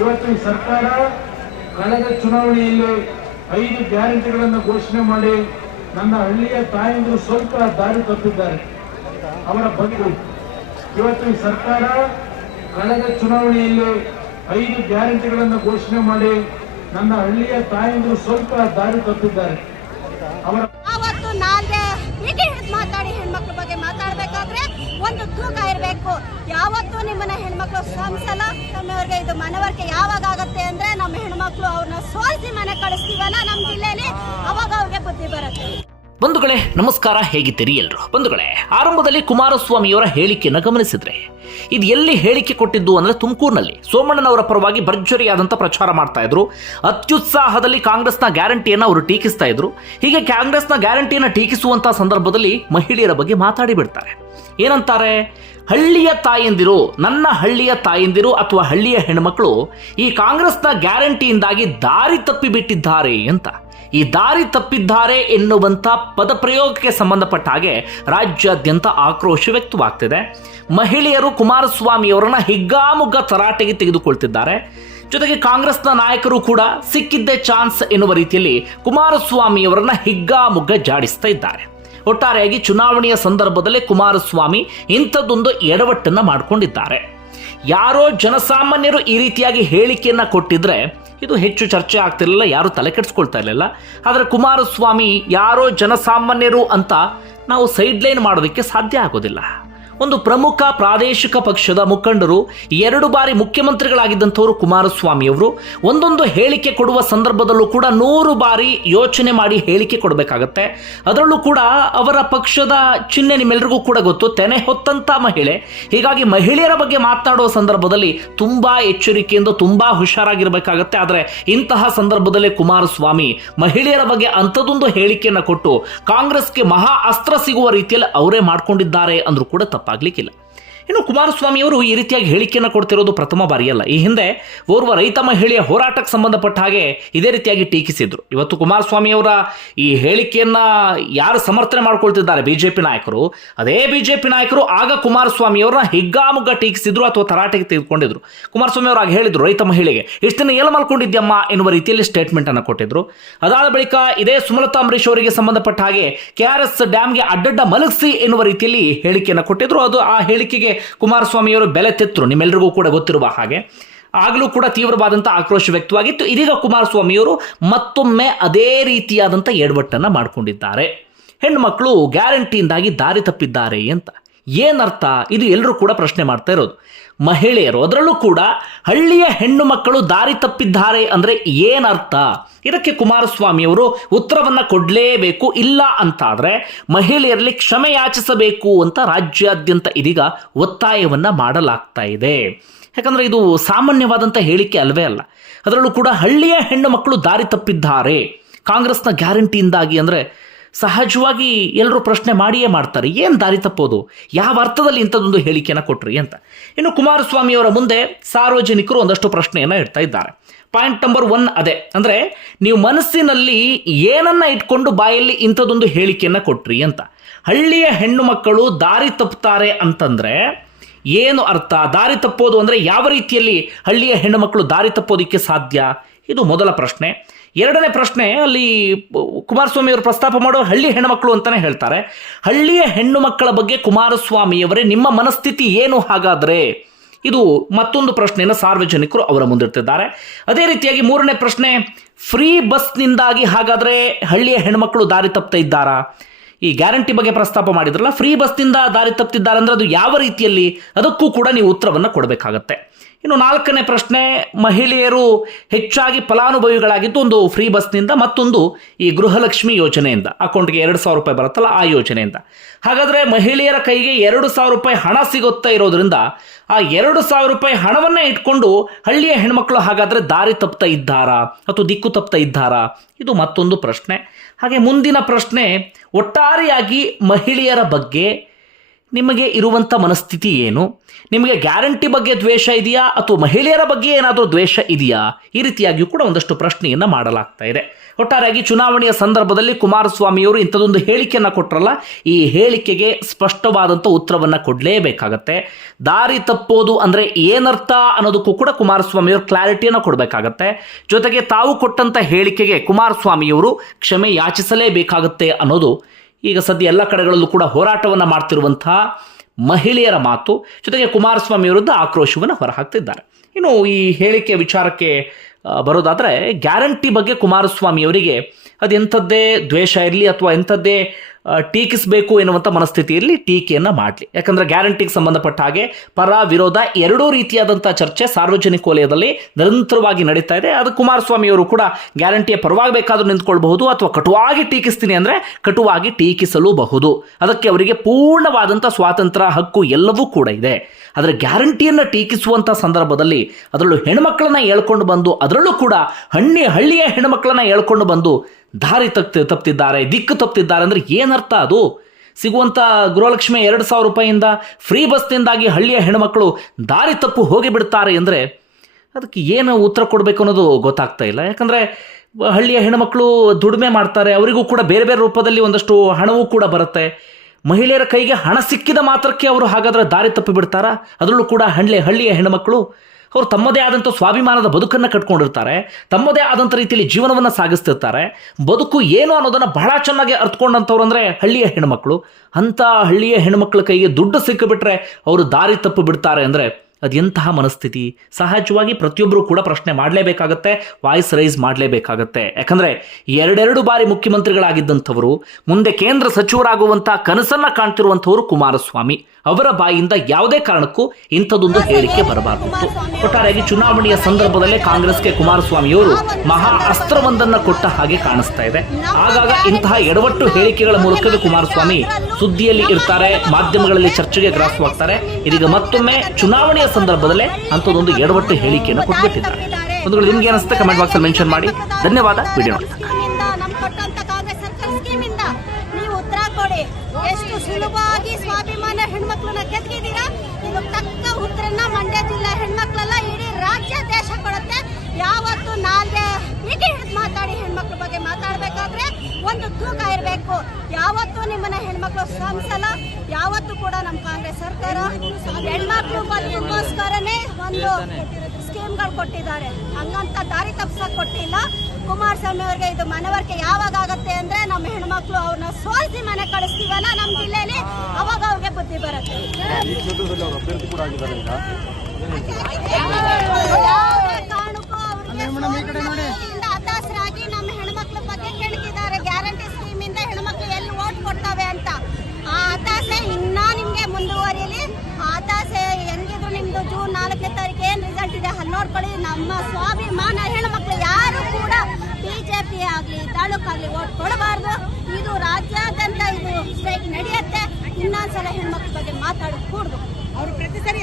ಇವತ್ತು ಈ ಸರ್ಕಾರ ಕಳೆದ ಚುನಾವಣೆಯಲ್ಲಿ 5 ಗ್ಯಾರಂಟಿಗಳನ್ನು ಘೋಷಣೆ ಮಾಡಿ ನನ್ನ ಹಳ್ಳಿಯ ತಾಯಂದಿರು ಸ್ವಲ್ಪ ದಾರಿ ತಪ್ಪಿದ್ದಾರೆ. ಅವರ ಬಗ್ಗೆ ಇವತ್ತು ಈ ಸರ್ಕಾರ ಕಳೆದ ಚುನಾವಣೆಯಲ್ಲಿ 5 ಗ್ಯಾರಂಟಿಗಳನ್ನು ಘೋಷಣೆ ಮಾಡಿ ನನ್ನ ಹಳ್ಳಿಯ ತಾಯಂದಿರು ಸ್ವಲ್ಪ ದಾರಿ ತಪ್ಪಿದ್ದಾರೆ. ಅವರ ಅವತ್ತು ನಾಲ್ಗೆ ಹೀಗೆ ಹಿಡಿದು ಮಾತಾಡಿ ಹೆಣ್ಮಕ್ಳ ಬಗ್ಗೆ ಮಾತಾಡಬೇಕಾದ್ರೆ ಒಂದು ತೂಕ ಇರಬೇಕು. ಯಾವತ್ತೂ ನಿಮ್ಮನ್ನ ಹೆಣ್ಮಕ್ಳು ಶ್ರಮಿಸಲ್ಲ. ನಮ್ಮವ್ರಿಗೆ ಇದು ಮನವರಿಕೆ ಯಾವಾಗ ಆಗತ್ತೆ ಅಂದ್ರೆ ನಮ್ಮ ಹೆಣ್ಮಕ್ಳು ಅವ್ರನ್ನ ಸೋಲಿಸಿ ಮನೆ ಕಳಿಸ್ತೀವಲ್ಲ ನಮ್ಮ ಜಿಲ್ಲೆಯಲ್ಲಿ, ಅವಾಗ ಅವ್ರಿಗೆ ಬುದ್ಧಿ ಬರುತ್ತೆ. ಬಂಧುಗಳೇ ನಮಸ್ಕಾರ, ಹೇಗಿದ್ದೀರಿ ಎಲ್ರು? ಬಂಧುಗಳೇ, ಆರಂಭದಲ್ಲಿ ಕುಮಾರಸ್ವಾಮಿಯವರ ಹೇಳಿಕೆಯನ್ನು ಗಮನಿಸಿದ್ರೆ ಇದು ಎಲ್ಲಿ ಹೇಳಿಕೆ ಕೊಟ್ಟಿದ್ದು ಅಂದ್ರೆ ತುಮಕೂರಿನಲ್ಲಿ ಸೋಮಣ್ಣನವರ ಪರವಾಗಿ ಭರ್ಜರಿಯಾದಂಥ ಪ್ರಚಾರ ಮಾಡ್ತಾ ಇದ್ರು. ಅತ್ಯುತ್ಸಾಹದಲ್ಲಿ ಕಾಂಗ್ರೆಸ್ನ ಗ್ಯಾರಂಟಿಯನ್ನು ಅವರು ಟೀಕಿಸ್ತಾ ಇದ್ರು. ಹೀಗೆ ಕಾಂಗ್ರೆಸ್ನ ಗ್ಯಾರಂಟಿಯನ್ನು ಟೀಕಿಸುವಂತಹ ಸಂದರ್ಭದಲ್ಲಿ ಮಹಿಳೆಯರ ಬಗ್ಗೆ ಮಾತಾಡಿ ಬಿಡ್ತಾರೆ. ಏನಂತಾರೆ? ಹಳ್ಳಿಯ ತಾಯಂದಿರು, ನನ್ನ ಹಳ್ಳಿಯ ತಾಯಂದಿರು ಅಥವಾ ಹಳ್ಳಿಯ ಹೆಣ್ಮಕ್ಳು ಈ ಕಾಂಗ್ರೆಸ್ನ ಗ್ಯಾರಂಟಿಯಿಂದಾಗಿ ದಾರಿ ತಪ್ಪಿ ಬಿಟ್ಟಿದ್ದಾರೆ ಅಂತ. ಈ ದಾರಿ ತಪ್ಪಿದ್ದಾರೆ ಎನ್ನುವಂಥ ಪದಪ್ರಯೋಗಕ್ಕೆ ಸಂಬಂಧಪಟ್ಟ ಹಾಗೆ ರಾಜ್ಯಾದ್ಯಂತ ಆಕ್ರೋಶ ವ್ಯಕ್ತವಾಗ್ತಿದೆ. ಮಹಿಳೆಯರು ಕುಮಾರಸ್ವಾಮಿಯವರನ್ನ ಹಿಗ್ಗಾಮುಗ್ಗ ತರಾಟೆಗೆ ತೆಗೆದುಕೊಳ್ತಿದ್ದಾರೆ. ಜೊತೆಗೆ ಕಾಂಗ್ರೆಸ್ನ ನಾಯಕರು ಕೂಡ ಸಿಕ್ಕಿದ್ದೇ ಚಾನ್ಸ್ ಎನ್ನುವ ರೀತಿಯಲ್ಲಿ ಕುಮಾರಸ್ವಾಮಿಯವರನ್ನ ಹಿಗ್ಗಾಮುಗ್ಗ ಜಾಡಿಸ್ತಾ ಇದ್ದಾರೆ. ಒಟ್ಟಾರೆಯಾಗಿ ಚುನಾವಣೆಯ ಸಂದರ್ಭದಲ್ಲೇ ಕುಮಾರಸ್ವಾಮಿ ಇಂಥದ್ದೊಂದು ಎಡವಟ್ಟನ್ನು ಮಾಡಿಕೊಂಡಿದ್ದಾರೆ. ಯಾರೋ ಜನಸಾಮಾನ್ಯರು ಈ ರೀತಿಯಾಗಿ ಹೇಳಿಕೆಯನ್ನ ಕೊಟ್ಟಿದ್ರೆ ಇದು ಹೆಚ್ಚು ಚರ್ಚೆ ಆಗ್ತಿರಲಿಲ್ಲ, ಯಾರು ತಲೆ ಕೆಡಿಸ್ಕೊಳ್ತಾ ಇರಲಿಲ್ಲ. ಆದರೆ ಕುಮಾರಸ್ವಾಮಿ ಯಾರೋ ಜನಸಾಮಾನ್ಯರು ಅಂತ ನಾವು ಸೈಡ್ ಲೈನ್ ಮಾಡೋದಕ್ಕೆ ಸಾಧ್ಯ ಆಗೋದಿಲ್ಲ. ಒಂದು ಪ್ರಮುಖ ಪ್ರಾದೇಶಿಕ ಪಕ್ಷದ ಮುಖಂಡರು, 2 ಬಾರಿ ಮುಖ್ಯಮಂತ್ರಿಗಳಾಗಿದ್ದಂಥವರು ಕುಮಾರಸ್ವಾಮಿಯವರು. ಒಂದೊಂದು ಹೇಳಿಕೆ ಕೊಡುವ ಸಂದರ್ಭದಲ್ಲೂ ಕೂಡ 100 ಬಾರಿ ಯೋಚನೆ ಮಾಡಿ ಹೇಳಿಕೆ ಕೊಡಬೇಕಾಗತ್ತೆ. ಅದರಲ್ಲೂ ಕೂಡ ಅವರ ಪಕ್ಷದ ಚಿಹ್ನೆ ನಿಮ್ಮೆಲ್ಲರಿಗೂ ಕೂಡ ಗೊತ್ತು, ತೆನೆ ಹೊತ್ತಂತ ಮಹಿಳೆ. ಹೀಗಾಗಿ ಮಹಿಳೆಯರ ಬಗ್ಗೆ ಮಾತನಾಡುವ ಸಂದರ್ಭದಲ್ಲಿ ತುಂಬಾ ಎಚ್ಚರಿಕೆಯಿಂದ ತುಂಬಾ ಹುಷಾರಾಗಿರ್ಬೇಕಾಗತ್ತೆ. ಆದರೆ ಇಂತಹ ಸಂದರ್ಭದಲ್ಲೇ ಕುಮಾರಸ್ವಾಮಿ ಮಹಿಳೆಯರ ಬಗ್ಗೆ ಅಂಥದೊಂದು ಹೇಳಿಕೆಯನ್ನು ಕೊಟ್ಟು ಕಾಂಗ್ರೆಸ್ಗೆ ಮಹಾ ಅಸ್ತ್ರ ಸಿಗುವ ರೀತಿಯಲ್ಲಿ ಅವರೇ ಮಾಡ್ಕೊಂಡಿದ್ದಾರೆ ಅಂದ್ರೂ ಕೂಡ ತಪ್ಪಾಗ್ಲಿಕ್ಕಿಲ್ಲ. ಇನ್ನು ಕುಮಾರಸ್ವಾಮಿಯವರು ಈ ರೀತಿಯಾಗಿ ಹೇಳಿಕೆಯನ್ನು ಕೊಡ್ತಿರೋದು ಪ್ರಥಮ ಬಾರಿಯಲ್ಲ. ಈ ಹಿಂದೆ ಓರ್ವ ರೈತ ಮಹಿಳೆಯ ಹೋರಾಟಕ್ಕೆ ಸಂಬಂಧಪಟ್ಟ ಹಾಗೆ ಇದೇ ರೀತಿಯಾಗಿ ಟೀಕಿಸಿದ್ರು. ಇವತ್ತು ಕುಮಾರಸ್ವಾಮಿಯವರ ಈ ಹೇಳಿಕೆಯನ್ನ ಯಾರು ಸಮರ್ಥನೆ ಮಾಡ್ಕೊಳ್ತಿದ್ದಾರೆ? ಬಿಜೆಪಿ ನಾಯಕರು. ಅದೇ ಬಿಜೆಪಿ ನಾಯಕರು ಆಗ ಕುಮಾರಸ್ವಾಮಿಯವರನ್ನ ಹಿಗ್ಗಾಮುಗ್ಗ ಟೀಕಿಸಿದ್ರು ಅಥವಾ ತರಾಟೆಗೆ ತೆಗೆದುಕೊಂಡಿದ್ರು. ಕುಮಾರಸ್ವಾಮಿ ಅವರು ಆಗ ಹೇಳಿದ್ರು, ರೈತ ಮಹಿಳೆಗೆ ಇಷ್ಟು ದಿನ ಎಲ್ಲಿ ಮಲ್ಕೊಂಡಿದ್ಯಮ್ಮ ಎನ್ನುವ ರೀತಿಯಲ್ಲಿ ಸ್ಟೇಟ್ಮೆಂಟ್ ಅನ್ನು ಕೊಟ್ಟಿದ್ರು. ಅದಾದ ಬಳಿಕ ಇದೇ ಸುಮಲತಾ ಅಂಬರೀಶ್ ಅವರಿಗೆ ಸಂಬಂಧಪಟ್ಟ ಹಾಗೆ KRS ಡ್ಯಾಮ್ಗೆ ಅಡ್ಡಡ್ಡ ಮಲಗಿಸಿ ಎನ್ನುವ ರೀತಿಯಲ್ಲಿ ಹೇಳಿಕೆಯನ್ನು ಕೊಟ್ಟಿದ್ರು. ಅದು ಆ ಹೇಳಿಕೆಗೆ ಕುಮಾರಸ್ವಾಮಿಯವರು ಬೆಲೆ ತೆತ್ತರು, ನಿಮ್ಮೆಲ್ಲರಿಗೂ ಕೂಡ ಗೊತ್ತಿರುವ ಹಾಗೆ. ಆಗಲೂ ಕೂಡ ತೀವ್ರವಾದಂಥ ಆಕ್ರೋಶ ವ್ಯಕ್ತವಾಗಿತ್ತು. ಇದೀಗ ಕುಮಾರಸ್ವಾಮಿಯವರು ಮತ್ತೊಮ್ಮೆ ಅದೇ ರೀತಿಯಾದಂಥ ಎಡವಟ್ಟನ್ನು ಮಾಡಿಕೊಂಡಿದ್ದಾರೆ. ಹೆಣ್ಮಕ್ಳು ಗ್ಯಾರಂಟಿಯಿಂದಾಗಿ ದಾರಿ ತಪ್ಪಿದ್ದಾರೆ ಅಂತ ಏನರ್ಥ? ಇದು ಎಲ್ಲರೂ ಕೂಡ ಪ್ರಶ್ನೆ ಮಾಡ್ತಾ ಇರೋದು. ಮಹಿಳೆಯರು, ಅದರಲ್ಲೂ ಕೂಡ ಹಳ್ಳಿಯ ಹೆಣ್ಣು ಮಕ್ಕಳು ದಾರಿ ತಪ್ಪಿದ್ದಾರೆ ಅಂದರೆ ಏನರ್ಥ? ಇದಕ್ಕೆ ಕುಮಾರಸ್ವಾಮಿಯವರು ಉತ್ತರವನ್ನು ಕೊಡಲೇಬೇಕು. ಇಲ್ಲ ಅಂತಾದರೆ ಮಹಿಳೆಯರಲ್ಲಿ ಕ್ಷಮೆ ಯಾಚಿಸಬೇಕು ಅಂತ ರಾಜ್ಯಾದ್ಯಂತ ಇದೀಗ ಒತ್ತಾಯವನ್ನು ಮಾಡಲಾಗ್ತಾ ಇದೆ. ಯಾಕಂದರೆ ಇದು ಸಾಮಾನ್ಯವಾದಂಥ ಹೇಳಿಕೆ ಅಲ್ವೇ ಅಲ್ಲ. ಅದರಲ್ಲೂ ಕೂಡ ಹಳ್ಳಿಯ ಹೆಣ್ಣು ಮಕ್ಕಳು ದಾರಿ ತಪ್ಪಿದ್ದಾರೆ ಕಾಂಗ್ರೆಸ್ನ ಗ್ಯಾರಂಟಿಯಿಂದಾಗಿ ಅಂದರೆ ಸಹಜವಾಗಿ ಎಲ್ಲರೂ ಪ್ರಶ್ನೆ ಮಾಡಿಯೇ ಮಾಡ್ತಾರೆ, ಏನು ದಾರಿ ತಪ್ಪೋದು, ಯಾವ ಅರ್ಥದಲ್ಲಿ ಇಂಥದ್ದೊಂದು ಹೇಳಿಕೆಯನ್ನು ಕೊಟ್ರಿ ಅಂತ. ಇನ್ನು ಕುಮಾರಸ್ವಾಮಿಯವರ ಮುಂದೆ ಸಾರ್ವಜನಿಕರು ಒಂದಷ್ಟು ಪ್ರಶ್ನೆಯನ್ನು ಇಡ್ತಾ ಇದ್ದಾರೆ. ಪಾಯಿಂಟ್ ನಂಬರ್ 1 ಅದೇ, ಅಂದರೆ ನೀವು ಮನಸ್ಸಿನಲ್ಲಿ ಏನನ್ನ ಇಟ್ಕೊಂಡು ಬಾಯಲ್ಲಿ ಇಂಥದ್ದೊಂದು ಹೇಳಿಕೆಯನ್ನು ಕೊಟ್ರಿ ಅಂತ. ಹಳ್ಳಿಯ ಹೆಣ್ಣು ಮಕ್ಕಳು ದಾರಿ ತಪ್ಪುತ್ತಾರೆ ಅಂತಂದರೆ ಏನು ಅರ್ಥ? ದಾರಿ ತಪ್ಪೋದು ಅಂದರೆ ಯಾವ ರೀತಿಯಲ್ಲಿ ಹಳ್ಳಿಯ ಹೆಣ್ಣು ಮಕ್ಕಳು ದಾರಿ ತಪ್ಪೋದಕ್ಕೆ ಸಾಧ್ಯ? ಇದು ಮೊದಲ ಪ್ರಶ್ನೆ. ಎರಡನೇ ಪ್ರಶ್ನೆ, ಅಲ್ಲಿ ಕುಮಾರಸ್ವಾಮಿ ಅವರು ಪ್ರಸ್ತಾಪ ಮಾಡೋ ಹಳ್ಳಿ ಹೆಣ್ಣುಮಕ್ಕಳು ಅಂತಾನೆ ಹೇಳ್ತಾರೆ. ಹಳ್ಳಿಯ ಹೆಣ್ಣು ಮಕ್ಕಳ ಬಗ್ಗೆ ಕುಮಾರಸ್ವಾಮಿಯವರೇ ನಿಮ್ಮ ಮನಸ್ಥಿತಿ ಏನು ಹಾಗಾದರೆ? ಇದು ಮತ್ತೊಂದು ಪ್ರಶ್ನೆಯನ್ನು ಸಾರ್ವಜನಿಕರು ಅವರ ಮುಂದಿಡ್ತಿದ್ದಾರೆ. ಅದೇ ರೀತಿಯಾಗಿ ಮೂರನೇ ಪ್ರಶ್ನೆ, ಫ್ರೀ ಬಸ್ನಿಂದಾಗಿ ಹಾಗಾದರೆ ಹಳ್ಳಿಯ ಹೆಣ್ಮಕ್ಳು ದಾರಿ ತಪ್ತಾ ಇದ್ದಾರಾ? ಈ ಗ್ಯಾರಂಟಿ ಬಗ್ಗೆ ಪ್ರಸ್ತಾಪ ಮಾಡಿದ್ರಲ್ಲ, ಫ್ರೀ ಬಸ್ನಿಂದ ದಾರಿ ತಪ್ತಿದ್ದಾರೆ ಅಂದರೆ ಅದು ಯಾವ ರೀತಿಯಲ್ಲಿ? ಅದಕ್ಕೂ ಕೂಡ ನೀವು ಉತ್ತರವನ್ನು ಕೊಡಬೇಕಾಗತ್ತೆ. ಇನ್ನು ನಾಲ್ಕನೇ ಪ್ರಶ್ನೆ, ಮಹಿಳೆಯರು ಹೆಚ್ಚಾಗಿ ಫಲಾನುಭವಿಗಳಾಗಿದ್ದು ಒಂದು ಫ್ರೀ ಬಸ್ನಿಂದ, ಮತ್ತೊಂದು ಈ ಗೃಹಲಕ್ಷ್ಮಿ ಯೋಜನೆಯಿಂದ, ಅಕೌಂಟ್ಗೆ 2,000 ರೂಪಾಯಿ ಬರುತ್ತಲ್ಲ ಆ ಯೋಜನೆಯಿಂದ. ಹಾಗಾದರೆ ಮಹಿಳೆಯರ ಕೈಗೆ 2,000 ರೂಪಾಯಿ ಹಣ ಸಿಗುತ್ತಾ ಇರೋದ್ರಿಂದ ಆ 2,000 ರೂಪಾಯಿ ಹಣವನ್ನೇ ಇಟ್ಕೊಂಡು ಹಳ್ಳಿಯ ಹೆಣ್ಮಕ್ಳು ಹಾಗಾದರೆ ದಾರಿ ತಪ್ತಾ ಇದ್ದಾರಾ ಅಥವಾ ದಿಕ್ಕು ತಪ್ತಾ ಇದ್ದಾರಾ? ಇದು ಮತ್ತೊಂದು ಪ್ರಶ್ನೆ. ಹಾಗೆ ಮುಂದಿನ ಪ್ರಶ್ನೆ, ಒಟ್ಟಾರೆಯಾಗಿ ಮಹಿಳೆಯರ ಬಗ್ಗೆ ನಿಮಗೆ ಇರುವಂಥ ಮನಸ್ಥಿತಿ ಏನು? ನಿಮಗೆ ಗ್ಯಾರಂಟಿ ಬಗ್ಗೆ ದ್ವೇಷ ಇದೆಯಾ ಅಥವಾ ಮಹಿಳೆಯರ ಬಗ್ಗೆ ಏನಾದರೂ ದ್ವೇಷ ಇದೆಯಾ? ಈ ರೀತಿಯಾಗಿಯೂ ಕೂಡ ಒಂದಷ್ಟು ಪ್ರಶ್ನೆಯನ್ನು ಮಾಡಲಾಗ್ತಾ ಇದೆ. ಒಟ್ಟಾರೆಯಾಗಿ ಚುನಾವಣೆಯ ಸಂದರ್ಭದಲ್ಲಿ ಕುಮಾರಸ್ವಾಮಿಯವರು ಇಂಥದೊಂದು ಹೇಳಿಕೆಯನ್ನು ಕೊಟ್ಟರಲ್ಲ, ಈ ಹೇಳಿಕೆಗೆ ಸ್ಪಷ್ಟವಾದಂಥ ಉತ್ತರವನ್ನು ಕೊಡಲೇಬೇಕಾಗತ್ತೆ. ದಾರಿ ತಪ್ಪೋದು ಅಂದರೆ ಏನರ್ಥ ಅನ್ನೋದಕ್ಕೂ ಕೂಡ ಕುಮಾರಸ್ವಾಮಿಯವರು ಕ್ಲಾರಿಟಿಯನ್ನು ಕೊಡಬೇಕಾಗತ್ತೆ. ಜೊತೆಗೆ ತಾವು ಕೊಟ್ಟಂಥ ಹೇಳಿಕೆಗೆ ಕುಮಾರಸ್ವಾಮಿಯವರು ಕ್ಷಮೆ ಯಾಚಿಸಲೇಬೇಕಾಗತ್ತೆ ಅನ್ನೋದು ಈಗ ಸದ್ಯ ಎಲ್ಲ ಕಡೆಗಳಲ್ಲೂ ಕೂಡ ಹೋರಾಟವನ್ನು ಮಾಡ್ತಿರುವಂತಹ ಮಹಿಳೆಯರ ಮಾತು. ಜೊತೆಗೆ ಕುಮಾರಸ್ವಾಮಿ ವಿರುದ್ಧ ಆಕ್ರೋಶವನ್ನು ಹೊರಹಾಕ್ತಿದ್ದಾರೆ. ಇನ್ನು ಈ ಹೇಳಿಕೆ ವಿಚಾರಕ್ಕೆ ಬರೋದಾದರೆ, ಗ್ಯಾರಂಟಿ ಬಗ್ಗೆ ಕುಮಾರಸ್ವಾಮಿಯವರಿಗೆ ಅದೆಂಥದ್ದೇ ದ್ವೇಷ ಇರಲಿ ಅಥವಾ ಎಂಥದ್ದೇ ಟೀಕಿಸಬೇಕು ಎನ್ನುವಂಥ ಮನಸ್ಥಿತಿಯಲ್ಲಿ ಟೀಕೆಯನ್ನು ಮಾಡಲಿ. ಯಾಕಂದರೆ ಗ್ಯಾರಂಟಿಗೆ ಸಂಬಂಧಪಟ್ಟ ಹಾಗೆ ಪರ ವಿರೋಧ ಎರಡೂ ರೀತಿಯಾದಂಥ ಚರ್ಚೆ ಸಾರ್ವಜನಿಕ ವಲಯದಲ್ಲಿ ನಿರಂತರವಾಗಿ ನಡೀತಾ ಇದೆ. ಅದು ಕುಮಾರಸ್ವಾಮಿಯವರು ಕೂಡ ಗ್ಯಾರಂಟಿಯ ಪರವಾಗಿ ಬೇಕಾದರೂ ನಿಂತ್ಕೊಳ್ಬಹುದು ಅಥವಾ ಕಟುವಾಗಿ ಟೀಕಿಸ್ತೀನಿ ಅಂದರೆ ಕಟುವಾಗಿ ಟೀಕಿಸಲೂಬಹುದು. ಅದಕ್ಕೆ ಅವರಿಗೆ ಪೂರ್ಣವಾದಂಥ ಸ್ವಾತಂತ್ರ್ಯ, ಹಕ್ಕು ಎಲ್ಲವೂ ಕೂಡ ಇದೆ. ಆದರೆ ಗ್ಯಾರಂಟಿಯನ್ನು ಟೀಕಿಸುವಂಥ ಸಂದರ್ಭದಲ್ಲಿ ಅದರಲ್ಲೂ ಹೆಣ್ಮಕ್ಳನ್ನ ಹೇಳ್ಕೊಂಡು ಬಂದು, ಅದರಲ್ಲೂ ಕೂಡ ಹಳ್ಳಿಯ ಹೆಣ್ಮಕ್ಳನ್ನ ಹೇಳ್ಕೊಂಡು ಬಂದು ದಾರಿ ತಪ್ಪಿದ್ದಾರೆ, ದಿಕ್ಕು ತಪ್ಪಿದ್ದಾರೆ ಅಂದರೆ ಏನರ್ಥ? ಅದು ಸಿಗುವಂಥ ಗೃಹಲಕ್ಷ್ಮಿ 2,000 ರೂಪಾಯಿಯಿಂದ ಫ್ರೀ ಬಸ್ನಿಂದಾಗಿ ಹಳ್ಳಿಯ ಹೆಣ್ಮಕ್ಳು ದಾರಿ ತಪ್ಪು ಹೋಗಿಬಿಡ್ತಾರೆ ಅಂದರೆ ಅದಕ್ಕೆ ಏನು ಉತ್ತರ ಕೊಡಬೇಕು ಅನ್ನೋದು ಗೊತ್ತಾಗ್ತಾ ಇಲ್ಲ. ಯಾಕಂದರೆ ಹಳ್ಳಿಯ ಹೆಣ್ಮಕ್ಳು ದುಡಿಮೆ ಮಾಡ್ತಾರೆ, ಅವರಿಗೂ ಕೂಡ ಬೇರೆ ಬೇರೆ ರೂಪದಲ್ಲಿ ಒಂದಷ್ಟು ಹಣವೂ ಕೂಡ ಬರುತ್ತೆ. ಮಹಿಳೆಯರ ಕೈಗೆ ಹಣ ಸಿಕ್ಕಿದ ಮಾತ್ರಕ್ಕೆ ಅವರು ಹಾಗಾದರೆ ದಾರಿ ತಪ್ಪಿ ಬಿಡ್ತಾರಾ? ಅದರಲ್ಲೂ ಕೂಡ ಹಳ್ಳಿಯ ಹೆಣ್ಮಕ್ಳು ಅವರು ತಮ್ಮದೇ ಆದಂಥ ಸ್ವಾಭಿಮಾನದ ಬದುಕನ್ನು ಕಟ್ಕೊಂಡಿರ್ತಾರೆ, ತಮ್ಮದೇ ಆದಂಥ ರೀತಿಯಲ್ಲಿ ಜೀವನವನ್ನು ಸಾಗಿಸ್ತಿರ್ತಾರೆ. ಬದುಕು ಏನು ಅನ್ನೋದನ್ನು ಬಹಳ ಚೆನ್ನಾಗಿ ಅರ್ಥಕೊಂಡಂಥವ್ರು ಅಂದರೆ ಹಳ್ಳಿಯ ಹೆಣ್ಮಕ್ಳು. ಅಂಥ ಹಳ್ಳಿಯ ಹೆಣ್ಮಕ್ಳ ಕೈಗೆ ದುಡ್ಡು ಸಿಕ್ಕಿಬಿಟ್ರೆ ಅವರು ದಾರಿ ತಪ್ಪು ಬಿಡ್ತಾರೆ ಅಂದರೆ ಅದೆಂತಹ ಮನಸ್ಥಿತಿ? ಸಹಜವಾಗಿ ಪ್ರತಿಯೊಬ್ಬರು ಕೂಡ ಪ್ರಶ್ನೆ ಮಾಡಲೇಬೇಕಾಗತ್ತೆ, ವಾಯ್ಸ್ ರೈಸ್ ಮಾಡಲೇಬೇಕಾಗತ್ತೆ. ಯಾಕಂದರೆ 2 ಬಾರಿ ಮುಖ್ಯಮಂತ್ರಿಗಳಾಗಿದ್ದಂಥವರು, ಮುಂದೆ ಕೇಂದ್ರ ಸಚಿವರಾಗುವಂಥ ಕನಸನ್ನು ಕಾಣ್ತಿರುವಂಥವರು ಕುಮಾರಸ್ವಾಮಿ. ಅವರ ಬಾಯಿಂದ ಯಾವುದೇ ಕಾರಣಕ್ಕೂ ಇಂಥದ್ದೊಂದು ಹೇಳಿಕೆ ಬರಬಾರದಿತ್ತು. ಒಟ್ಟಾರೆಯಾಗಿ ಚುನಾವಣೆಯ ಸಂದರ್ಭದಲ್ಲೇ ಕಾಂಗ್ರೆಸ್ಗೆ ಕುಮಾರಸ್ವಾಮಿಯವರು ಮಹಾ ಅಸ್ತ್ರವೊಂದನ್ನು ಕೊಟ್ಟ ಹಾಗೆ ಕಾಣಿಸ್ತಾ ಇದೆ. ಆಗಾಗ ಇಂತಹ ಎಡವಟ್ಟು ಹೇಳಿಕೆಗಳ ಮೂಲಕವೇ ಕುಮಾರಸ್ವಾಮಿ ಸುದ್ದಿಯಲ್ಲಿ ಇರ್ತಾರೆ, ಮಾಧ್ಯಮಗಳಲ್ಲಿ ಚರ್ಚೆಗೆ ಗ್ರಾಸವಾಗ್ತಾರೆ. ಇದೀಗ ಮತ್ತೊಮ್ಮೆ ಚುನಾವಣೆಯ ಸಂದರ್ಭದಲ್ಲೇ ಅಂಥದ್ದೊಂದು ಎಡವಟ್ಟು ಹೇಳಿಕೆಯನ್ನು ಕೊಟ್ಬಿಟ್ಟಿದ್ದಾರೆ. ಒಂದು ನಿಮ್ಗೆ ಏನಿಸುತ್ತೆ ಕಮೆಂಟ್ ಬಾಕ್ಸ್ ಅಲ್ಲಿ ಮೆನ್ಷನ್ ಮಾಡಿ. ಧನ್ಯವಾದ. ವಿಡಿಯೋ ನೋಡಿ ಎಷ್ಟು ಸುಲಭವಾಗಿ ಸ್ವಾಭಿಮಾನ ಹೆಣ್ಮಕ್ಳನ್ನ ಗೆದ್ದಿದ್ದೀರಾ. ಇದು ತಕ್ಕ ಉತ್ತರನ್ನ ಮಂಡ್ಯ ಜಿಲ್ಲೆ ಹೆಣ್ಮಕ್ಳೆಲ್ಲ ಇಡೀ ರಾಜ್ಯ ದೇಶ ಕೊಡುತ್ತೆ. ಯಾವತ್ತು ನಾಲ್ಗೆ ಹೀಗೆ ಹಿಡಿದು ಮಾತಾಡಿ ಹೆಣ್ಮಕ್ಳ ಬಗ್ಗೆ ಮಾತಾಡ್ಬೇಕಾದ್ರೆ ಒಂದು ತೂಕ ಇರಬೇಕು. ಯಾವತ್ತು ನಿಮ್ಮನ್ನ ಹೆಣ್ಮಕ್ಳು ಶ್ರಮಿಸಲ್ಲ. ಯಾವತ್ತು ಕೂಡ ನಮ್ಮ ಕಾಂಗ್ರೆಸ್ ಸರ್ಕಾರ ಹೆಣ್ಮಕ್ಳು ಬದುಕೋಸ್ಕರನೇ ಒಂದು ಸ್ಕೀಮ್ಗಳು ಕೊಟ್ಟಿದ್ದಾರೆ. ಹಂಗಂತ ದಾರಿ ತಪ್ಪಿಸಕ್ ಕೊಟ್ಟಿಲ್ಲ. ಕುಮಾರಸ್ವಾಮಿ ಅವರಿಗೆ ಇದು ಮನವರಿಕೆ ಯಾವಾಗ ಆಗತ್ತೆ ಅಂದ್ರೆ ನಮ್ಮ ಹೆಣ್ಮಕ್ಳು ಅವ್ರನ್ನ ಸೋಲಿಸಿ ಮನೆ ಕಳಿಸ್ತೀವಲ್ಲ ನಮ್ಮ ಜಿಲ್ಲೆಯಲ್ಲಿ, ಅವಾಗ ಅವ್ರಿಗೆ ಬುದ್ಧಿ ಬರುತ್ತೆ. ಕಾರಣಕ್ಕೂ ಅವ್ರಿಗೆ ಹತಾಶರಾಗಿ ನಮ್ಮ ಹೆಣ್ಮಕ್ಳ ಬಗ್ಗೆ ಕೇಳ್ತಿದ್ದಾರೆ. ಗ್ಯಾರಂಟಿ ಸ್ಕೀಮ್ ಇಂದ ಹೆಣ್ಮಕ್ಳು ಎಲ್ಲಿ ಓಟ್ ಕೊಡ್ತವೆ ಅಂತ. ಆ ಹತಾಶೆ ಇನ್ನ ನಿಮ್ಗೆ ಮುಂದುವರಿಯಲಿ. ಆ ಹತಾಶೆ ಹೆಂಗಿದ್ರು ನಿಮ್ದು ಜೂನ್ 4ನೇ ತಾರೀಕು ಏನ್ ರಿಸಲ್ಟ್ ಇದೆ ಅಲ್ಲಿ ನೋಡ್ಕೊಳ್ಳಿ. ನಮ್ಮ ಸ್ವಾಭಿಮಾನ ಹೆಣ್ಮಕ್ಳು ಯಾರು ಕೂಡ ಬಿಜೆಪಿ ಆಗ್ಲಿ ತಾಲೂಕಾಗ್ಲಿ ಓಟ್ ಕೊಡಬಾರ್ದು. ಇದು ರಾಜ್ಯಾದ್ಯಂತ ಇದು ಸ್ಟ್ರೈಕ್ ನಡೆಯುತ್ತೆ. ಇನ್ನೊಂದ್ಸಲ ಹೆಣ್ಮಕ್ಳ ಬಗ್ಗೆ ಮಾತಾಡೋದು ಕೂಡ್ದು. ಅವ್ರು ಪ್ರತಿ ಸರಿ